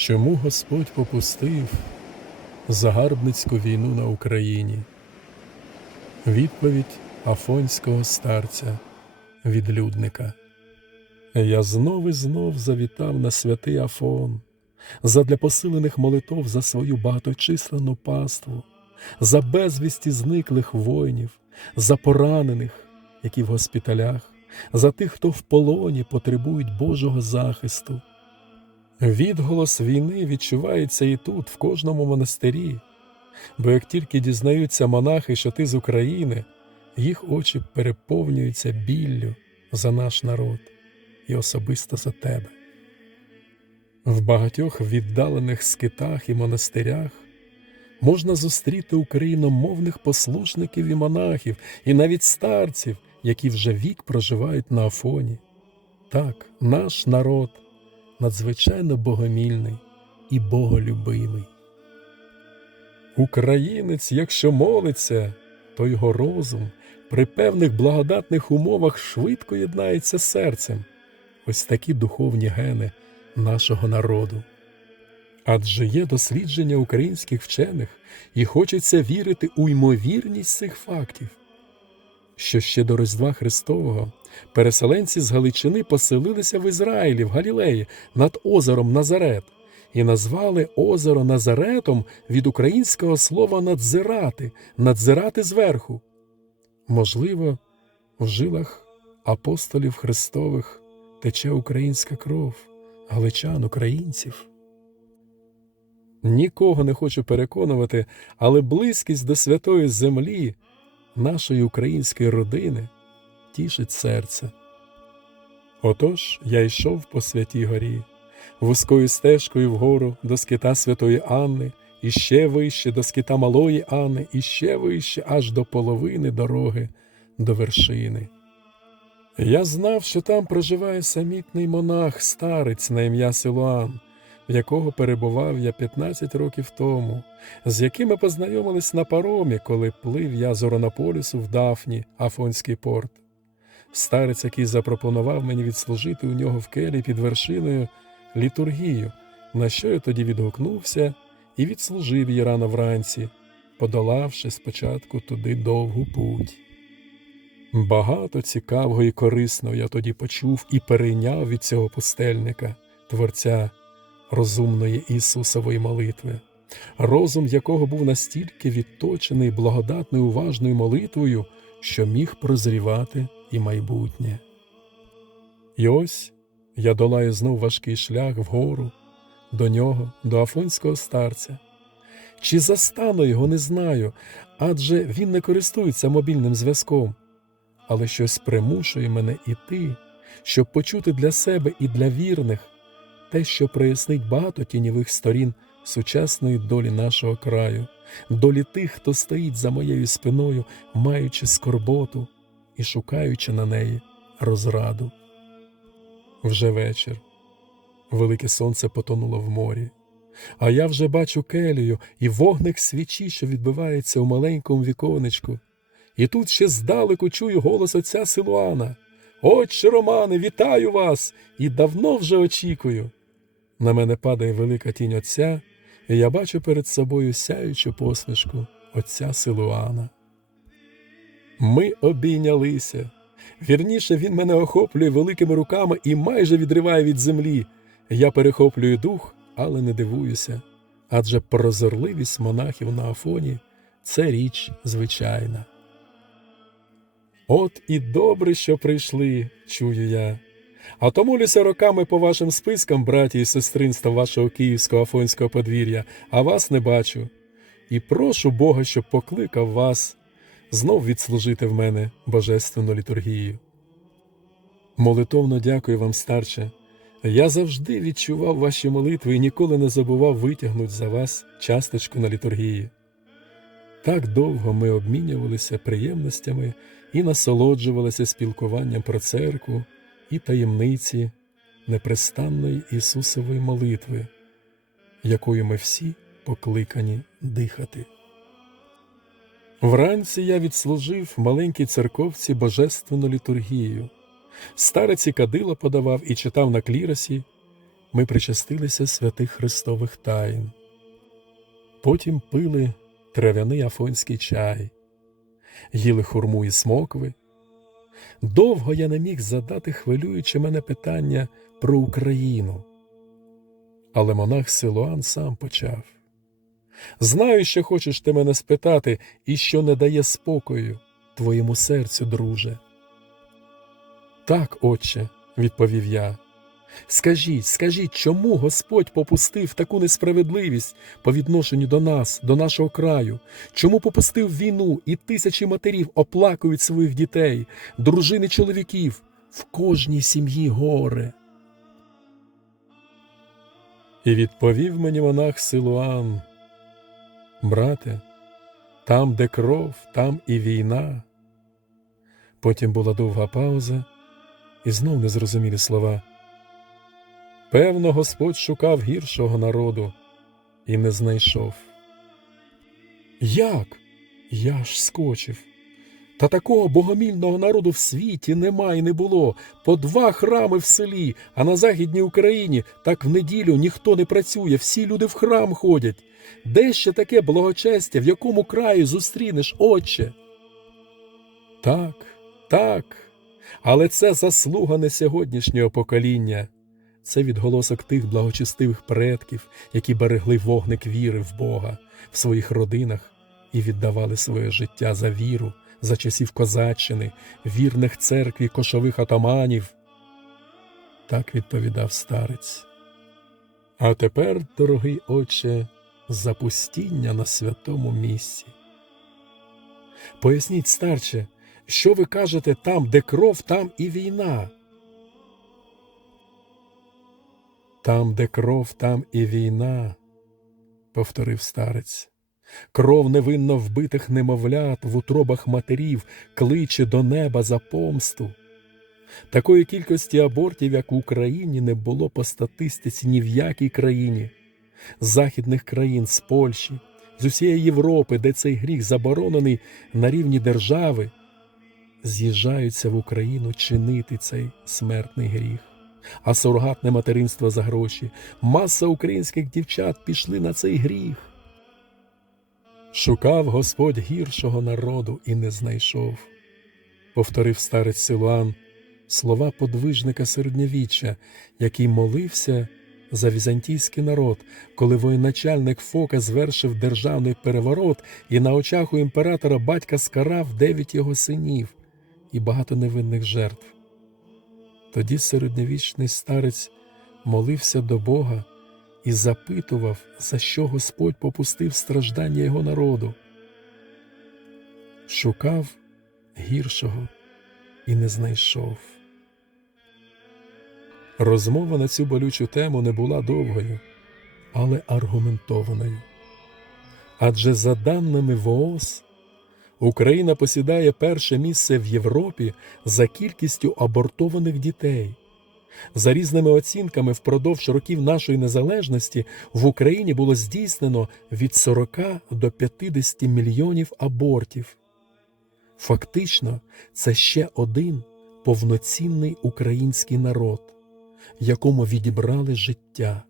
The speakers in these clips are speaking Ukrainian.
Чому Господь попустив загарбницьку війну на Україні? Відповідь Афонського старця відлюдника. Я знов і знов завітав на святий Афон, задля посилених молитов за свою багаточисленну паству, за безвісті зниклих воїнів, за поранених, які в госпіталях, за тих, хто в полоні потребують Божого захисту. Відголос війни відчувається і тут, в кожному монастирі, бо як тільки дізнаються монахи, що ти з України, їх очі переповнюються біллю за наш народ і особисто за тебе. В багатьох віддалених скитах і монастирях можна зустріти україномовних послушників і монахів, і навіть старців, які вже вік проживають на Афоні. Так, наш народ надзвичайно богомільний і боголюбимий. Українець, якщо молиться, то його розум при певних благодатних умовах швидко єднається серцем. Ось такі духовні гени нашого народу. Адже є дослідження українських вчених, і хочеться вірити у ймовірність цих фактів, що ще до Різдва Христового переселенці з Галичини поселилися в Ізраїлі, в Галілеї, над озером Назарет, і назвали озеро Назаретом від українського слова надзирати, надзирати зверху. Можливо, в жилах апостолів Христових тече українська кров, галичан, українців. Нікого не хочу переконувати, але близькість до святої землі, нашої української родини, тішить серце. Отож я йшов по святій горі, вузькою стежкою вгору до скита святої Анни, і ще вище до скита малої Анни, і ще вище аж до половини дороги до вершини. Я знав, що там проживає самітний монах, старець на ім'я Силуан, в якого перебував я 15 років тому, з яким ми познайомились на паромі, коли плив я з Оронополісу в Дафні, Афонський порт. Старець, який запропонував мені відслужити у нього в келі під вершиною літургію, на що я тоді відгукнувся і відслужив її рано вранці, подолавши спочатку туди довгу путь. Багато цікавого і корисного я тоді почув і перейняв від цього пустельника, творця розумної Ісусової молитви, розум якого був настільки відточений благодатною уважною молитвою, що міг прозрівати і майбутнє. І ось я долаю знов важкий шлях вгору, до нього, до афонського старця. Чи застану його, не знаю, адже він не користується мобільним зв'язком, але щось примушує мене іти, щоб почути для себе і для вірних те, що прояснить багато тіньових сторін сучасної долі нашого краю, долі тих, хто стоїть за моєю спиною, маючи скорботу і шукаючи на неї розраду. Вже вечір. Велике сонце потонуло в морі, а я вже бачу келію і вогник свічі, що відбивається у маленькому віконечку. І тут ще здалеку чую голос отця Силуана. Отче Романе, вітаю вас! І давно вже очікую. На мене падає велика тінь отця, і я бачу перед собою сяючу посмішку отця Силуана. Ми обійнялися. Вірніше, він мене охоплює великими руками і майже відриває від землі. Я перехоплюю дух, але не дивуюся. Адже прозорливість монахів на Афоні це річ звичайна. От і добре, що прийшли, чую я. А то молюся роками по вашим спискам, браті і сестринства вашого київського афонського подвір'я, а вас не бачу. І прошу Бога, щоб покликав вас знов відслужити в мене божественну літургію. Молитовно дякую вам, старче. Я завжди відчував ваші молитви і ніколи не забував витягнути за вас часточку на літургії. Так довго ми обмінювалися приємностями і насолоджувалися спілкуванням про церкву і таємниці непрестанної Ісусової молитви, якою ми всі покликані дихати. Вранці я відслужив маленькій церковці божественну літургію. Старець і кадило подавав і читав на кліросі, ми причастилися святих Христових тайн. Потім пили трав'яний афонський чай, їли хурму і смокви. Довго я не міг задати хвилююче мене питання про Україну. Але монах Силуан сам почав. Знаю, що хочеш ти мене спитати, і що не дає спокою твоєму серцю, друже. Так, отче, відповів я. Скажіть, скажіть, чому Господь попустив таку несправедливість по відношенню до нас, до нашого краю? Чому попустив війну і тисячі матерів оплакують своїх дітей, дружини чоловіків, в кожній сім'ї горе? І відповів мені монах Силуан, брате, там, де кров, там і війна. Потім була довга пауза, і знов незрозумілі слова. Певно, Господь шукав гіршого народу і не знайшов. Як? Я ж скочив. Та такого богомільного народу в світі нема і не було. По два храми в селі, а на Західній Україні так в неділю ніхто не працює, всі люди в храм ходять. Де ще таке благочестя, в якому краї зустрінеш, отче? Так, так, але це заслуга не сьогоднішнього покоління. Це відголосок тих благочестивих предків, які берегли вогник віри в Бога в своїх родинах і віддавали своє життя за віру, за часів козаччини, вірних церкві кошових атаманів. Так відповідав старець. А тепер, дорогий отче, запустіння на святому місці. Поясніть, старче, що ви кажете там, де кров, там і війна. Там, де кров, там і війна, повторив старець. Кров невинно вбитих немовлят в утробах матерів кличе до неба за помсту. Такої кількості абортів, як в Україні, не було по статистиці ні в якій країні, з західних країн, з Польщі, з усієї Європи, де цей гріх заборонений на рівні держави, з'їжджаються в Україну чинити цей смертний гріх а сурогатне материнство за гроші. Маса українських дівчат пішли на цей гріх. Шукав Господь гіршого народу і не знайшов, повторив старець Силуан слова подвижника середньовіччя, який молився за візантійський народ, коли воєначальник Фока звершив державний переворот і на очах у імператора батька скарав дев'ять його синів і багато невинних жертв. Тоді середньовічний старець молився до Бога і запитував, за що Господь попустив страждання його народу. Шукав гіршого і не знайшов. Розмова на цю болючу тему не була довгою, але аргументованою. Адже за даними ВООЗ, Україна посідає перше місце в Європі за кількістю абортованих дітей. За різними оцінками, впродовж років нашої незалежності в Україні було здійснено від 40 до 50 мільйонів абортів. Фактично, це ще один повноцінний український народ, якому відібрали життя.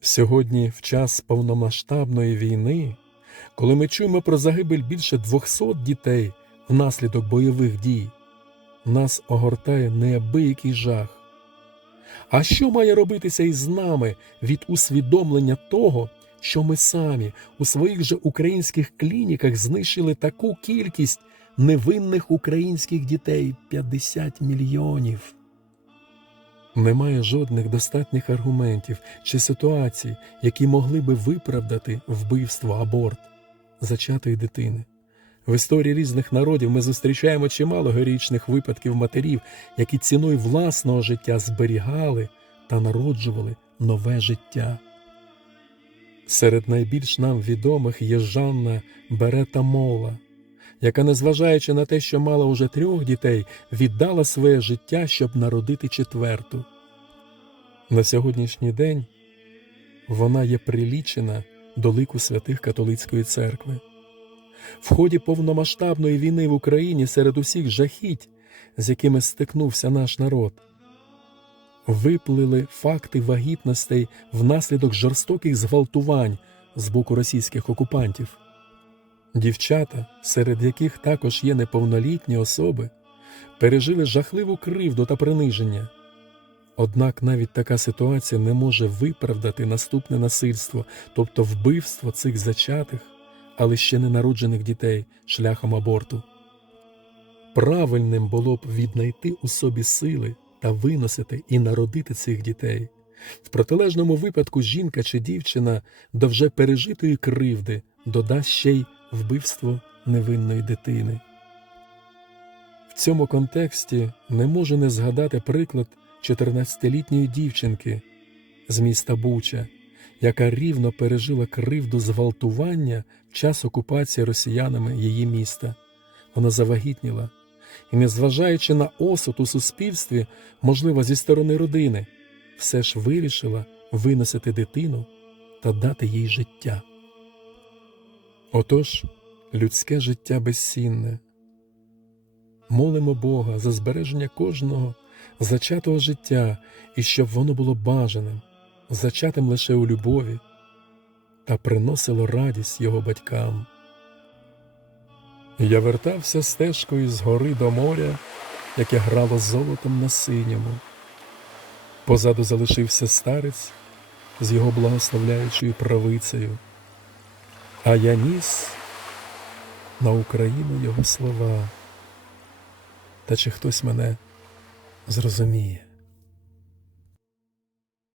Сьогодні, в час повномасштабної війни, коли ми чуємо про загибель більше 200 дітей внаслідок бойових дій, нас огортає неабиякий жах. А що має робитися із нами від усвідомлення того, що ми самі у своїх же українських клініках знищили таку кількість невинних українських дітей 50 мільйонів? Немає жодних достатніх аргументів чи ситуацій, які могли би виправдати вбивство аборт зачатої дитини. В історії різних народів ми зустрічаємо чимало героїчних випадків матерів, які ціною власного життя зберігали та народжували нове життя. Серед найбільш нам відомих є Жанна Берета Мола, яка, незважаючи на те, що мала уже трьох дітей, віддала своє життя, щоб народити четверту. На сьогоднішній день вона є прилічена до лику святих католицької церкви. В ході повномасштабної війни в Україні серед усіх жахіть, з якими стикнувся наш народ, виплили факти вагітностей внаслідок жорстоких зґвалтувань з боку російських окупантів. Дівчата, серед яких також є неповнолітні особи, пережили жахливу кривду та приниження. Однак навіть така ситуація не може виправдати наступне насильство, тобто вбивство цих зачатих, але ще не народжених дітей шляхом аборту. Правильним було б віднайти у собі сили та виносити і народити цих дітей. В протилежному випадку жінка чи дівчина до вже пережитої кривди додасть ще й вбивство невинної дитини. В цьому контексті не можу не згадати приклад 14-літньої дівчинки з міста Буча, яка рівно пережила кривду зґвалтування в час окупації росіянами її міста. Вона завагітніла і, незважаючи на осуд у суспільстві, можливо, зі сторони родини, все ж вирішила виносити дитину та дати їй життя. Отож, людське життя безцінне. Молимо Бога за збереження кожного зачатого життя і щоб воно було бажаним, зачатим лише у любові та приносило радість його батькам. Я вертався стежкою з гори до моря, яке грало золотом на синьому. Позаду залишився старець з його благословляючою правицею, а я ніс на Україну його слова. Та чи хтось мене зрозуміє?